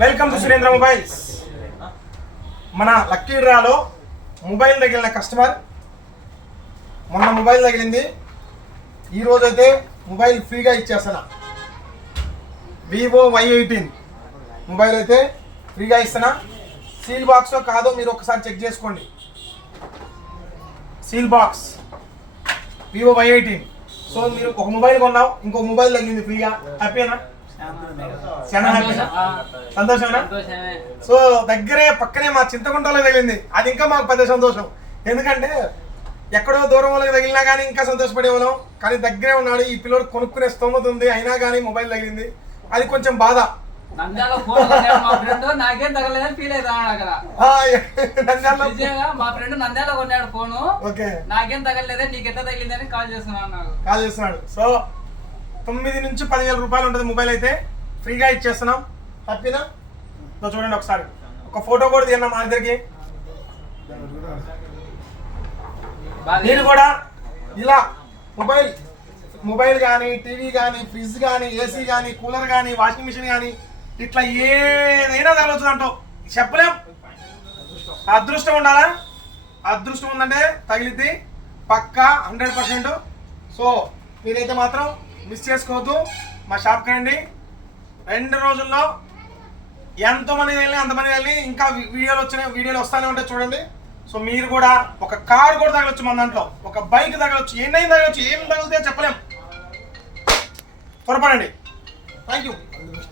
Welcome to Surendra mobiles. మన lucky డ్రాలో mobile తగిలిన కస్టమర్ మొన్న మొబైల్ తగిలింది. ఈరోజు అయితే మొబైల్ ఫ్రీగా ఇచ్చేస్తున్నా. వివో Y18 మొబైల్ అయితే ఫ్రీగా ఇస్తున్నా. సీల్ బాక్స్లో కాదో మీరు ఒకసారి చెక్ చేసుకోండి. Seal box Vivo Y18. So మీరు ఒక మొబైల్ కొన్నావు, ఇంకో మొబైల్ తగిలింది ఫ్రీగా. హ్యాపీనా? చాలా హ్యాపీ, సంతోషమేనా? సో దగ్గరే పక్కనే మా చింతకుంటలో తగిలింది, అది ఇంకా మాకు పెద్ద సంతోషం. ఎందుకంటే ఎక్కడో దూరం వాళ్ళకి తగిలినా కానీ ఇంకా సంతోషపడేవాళ్ళం, కానీ దగ్గరే ఉన్నాడు. ఈ పిల్లడు కొనుక్కునే స్తోమత ఉంది, అయినా కానీ మొబైల్ తగిలింది, అది కొంచెం బాధ. నాకేం తగలేదని ఫీల్ అవుతాడు. మా ఫ్రెండ్ నంద్యాల కొన్నాడు ఫోను, నాకేం తగలేదే, నీకు ఎట్లా తగిలిందని కాల్ చేస్తున్నాడు. సో 9 నుంచి 10,000 రూపాయలు ఉంటుంది మొబైల్, అయితే ఫ్రీగా ఇచ్చేస్తున్నాం. హ్యాపీనా? సో చూడండి, ఒకసారి ఒక ఫోటో కూడా తీయన్నా మా ఇద్దరికి. నేను కూడా ఇలా మొబైల్ కానీ, టీవీ కానీ, ఫ్రిడ్జ్ కానీ, ఏసీ కానీ, కూలర్ కానీ, వాషింగ్ మిషన్ కానీ, ఇట్లా ఏదైనా తగలవచ్చు. అంటూ చెప్పలేం. అదృష్టం ఉండాలా? అదృష్టం ఉందంటే తగిలిద్ది పక్కా 100%. సో మీరైతే మాత్రం మిస్ చేసుకోవద్దు. మా షాప్కి రండి. 2 రోజుల్లో ఎంతమంది వెళ్ళి అంతమంది వెళ్ళి ఇంకా వీడియోలు వస్తూనే ఉంటాయి, చూడండి. సో మీరు కూడా ఒక కార్ కూడా తగలొచ్చు, మన దాంట్లో ఒక బైక్ తగలొచ్చు, ఏం తగిలితే చెప్పలేం. త్వరపడండి. Thank you.